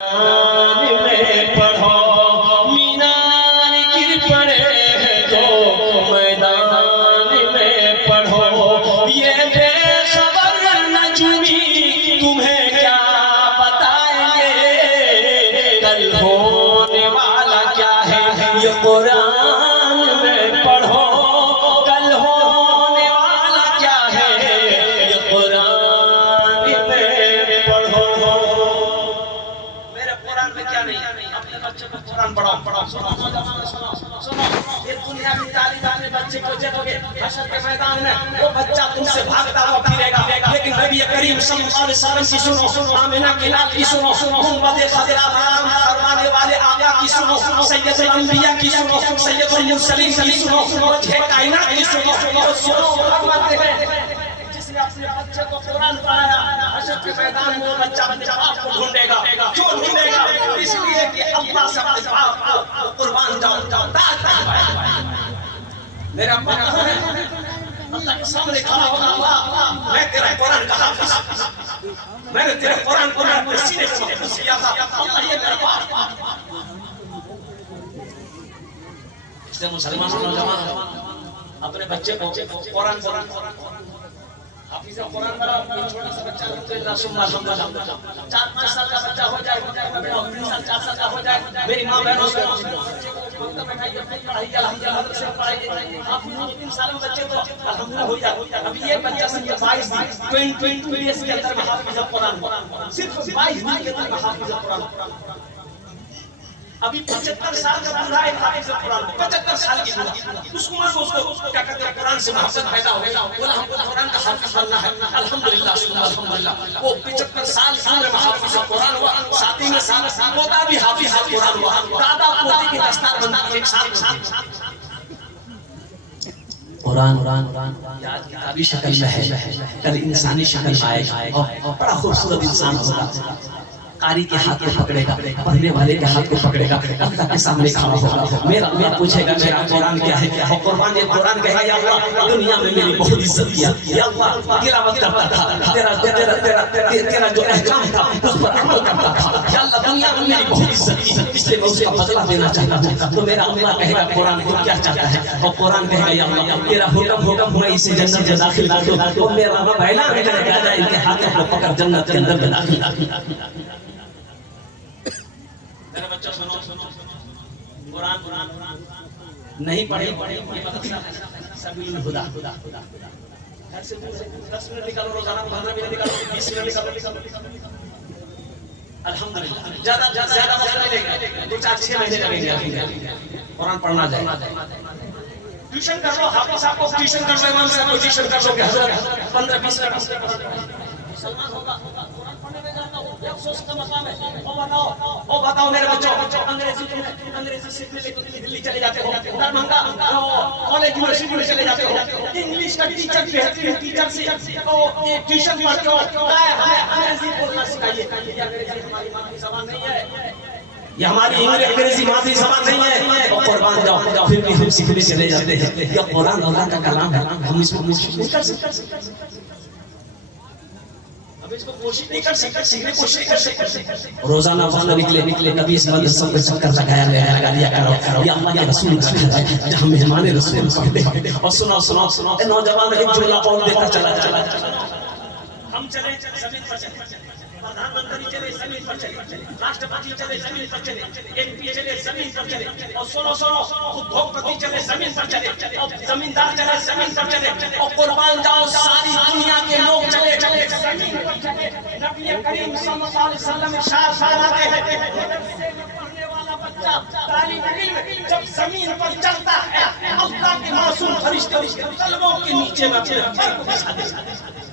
میں پڑھو مینار گر پڑے تو میدان میں پڑھو یہ بے خبر نجمی تمہیں کیا بتائیں گے کل ہونے والا کیا ہے یہ قرآن میں پڑھو کل ہونے والا کیا ہے یہ قرآن میں پڑھو اپنے بچے کو قرآن پڑھاؤ سنو یہ دنیا میں تعلیم اپنے بچے کو دو گے حشر کے میدان میں وہ بچہ تم سے بھاگتا ہوا پھرے گا لیکن نبی کریم صلی اللہ علیہ وسلم کی سنو آمنہ کی لال کی سنو محمد خضر آرام فرمانے والے آقا کی سنو سید الانبیاء کی سنو سید المرسلین کی سنو وجہ کائنات کی سنو فرماتے ہیں جس نے اپنے بچے کو قرآن پڑھایا حشر کے میدان میں وہ بچہ اپنے باپ کو ڈھونڈے گا کیوں ڈھونڈے گا اس لیے کہ اللہ سے اپنے باپ کو قربان جاؤں میرا باپ ہے اللہ کے سامنے کھڑا ہوگا اللہ میں تیرا قرآن کا حافظ میں نے تیرے قرآن کو اپنے سینے سے محفوظ کیا تھا اللہ یہ میرا باپ اس لیے مسلمانوں نوجوان اپنے بچے کو قرآن حافظ قرآن بڑا چھوٹا سا بچہ الحمدللہ ثم الحمدللہ 4-5 سال کا بچہ ہو جائے 3 سال 4 سال کا ہو جائے میری ماں بہنوں سے پڑھائی الحمدللہ حضرت سے پڑھائی آپ 3 سال میں بچے تو الحمدللہ ہو جائے ابھی یہ بچہ صرف 22 ایئرس کے اندر میں حافظ قرآن صرف 22 دن کے اندر میں حافظ قرآن ابھی 75 سال کا بندہ ہے حافظ قرآن 75 سال کی بندہ اس عمر کو اس کو کیا کہتے ہیں قرآن سے محبت پیدا ہو گیا بولا ہم کو قرآن کا حافظ بننا ہے الحمدللہ الحمدللہ وہ 75 سال کی عمر میں حافظ قرآن ہوا ساتھی میں سال پوتا بھی حافظ قرآن ہوا دادا پوتی کی دستار بندی ایک ساتھ قرآن یاد کتابی شکل میں ہے کل انسانی شکل میں آئے گا بڑا خوبصورت انسان ہوگا قاری کے ہاتھ کو پکڑے گا پڑھنے والے کے ہاتھ کو پکڑے گا اللہ کے سامنے کھڑا ہوگا میرا اللہ پوچھے گا میرا قرآن کیا ہے اور قرآن کہے گا یا اللہ دنیا میں میری بہت عزت کیا یا اللہ تلاوت کرتا تھا تیرا جو احکام تھا اس پر عمل کرتا تھا یا اللہ دنیا میں میری بہت عزت کی اس لیے میں اس کا بدلہ دینا چاہتا ہوں تو میرا اللہ کہے گا قرآن تو کیا چاہتا ہے اور قرآن کہے گا یا اللہ تیرا حکم میں اسے جنت میں داخل کر دوں تو میرا رب اعلان کرے گا ان کے ہاتھوں کو پکڑ جنت کے اندر میں داخل قرآن نہیں پڑھے یہ مدرسہ ہے سبیل الہدیٰ گھر سے 10 منٹ نکالو روزانہ 15 منٹ نکالو 20 منٹ نکالو الحمدللہ زیادہ وقت ملے گا 2-4-6 مہینے لگیں گے قرآن پڑھنا جائے ٹیوشن کر لو حافظ صاحب کو ٹیوشن کر لو امام صاحب کو ٹیوشن کر لو کہ حضرت 15-20 منٹ مسلمان ہوگا قرآن پڑھنے میں جاتا ہوں یہ افسوس کا مقام ہے او بتاؤ میرے بچوں انگریزی سیکھنے لے تو دلی چلے جاتے ہو دربھنگہ کالج یونیورسٹی میں چلے جاتے ہو انگلش کا ٹیچر بہترین ٹیچر سے یہ ٹیوشن پڑھتے ہو ہمیں انگریزی بولنا سکھائیے یہ انگریزی ہماری مادری زبان نہیں ہے یہ ہماری انگریزی مادری زبان نہیں ہے اور قربان جاؤ پھر بھی ہم سیکھنے چلے جاتے ہیں یہ قرآن اللہ کا کلام ہے ہم اس کو نہیں کر سکتے اس کو کوشش نہیں کر سکتے سیکھنے کوشش نہیں کر سکتے روزانہ نکلے نبی اس مدرسہ کو چکر لگا لیا کرو یہ اللہ کے رسول کا گھر ہے جہاں مہمان رسول پڑھتے ہیں اور سنو نوجوان ایک جملہ اور دیتا چلا ہم چلے زمین پر چلے پردھان منتری چلے زمین پر چلے راشٹرپتی چلے زمین پر چلے ایم پی چلے زمین پر چلے اور سنو ادھوگپتی چلے زمین پر چلے اور زمیندار چلے زمین پر چلے اور قربان جاؤ ساری دنیا کے لوگ چلے زمین پر چلے نبی کریم صلی اللہ علیہ وسلم ارشاد فرماتے ہیں پڑھنے والا بچہ طالب علم جب زمین پر چلتا ہے اللہ کے معصوم فرشتے اس کے قلبوں کے نیچے میں اپنے پر کو بچھا دیتے ہیں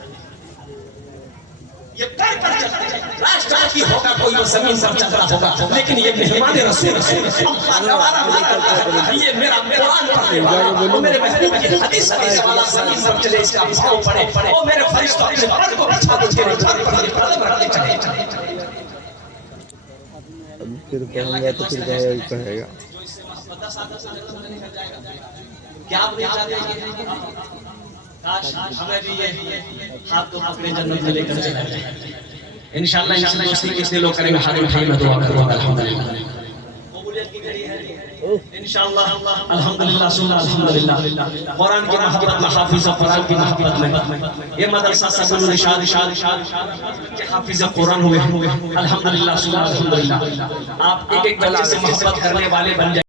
یہ پر چلتا ہے راشٹرپتی ہوگا کوئی وہ زمین پر چلتا ہوگا لیکن یہ مہمان رسول اللہ نوارا کرتا ہے یہ میرا قرآن پڑھنے والا وہ میرے محبوب کی حدیث پڑھنے والا زمین پر چلے اس کا بھاؤ پڑھے وہ میرے فرشتوں اپنے پر کو بچھا دیتے ہیں پر پڑھنے قدم رکھتے چلے پھر کہوں گا تو پھر کہے گا کیا آپ نہیں چاہتے ہیں کاش ہمیں بھی یہ ہاتھ کو پکڑے جنت میں لے کر چلا جائے انشاءاللہ ان سے دوستی کتنے لوگ کریں گے ہاتھ اٹھائیں میں دعا کروں گا الحمدللہ قبولیت کی گھڑی ہے انشاءاللہ الحمدللہ ثم الحمدللہ قرآن کی محبت میں حافظ قرآن کی محبت میں یہ مدرسہ سکن نشاد کہ حافظ قرآن ہوئے الحمدللہ ثم الحمدللہ آپ ایک ایک بچے سے محبت کرنے والے بن جائیں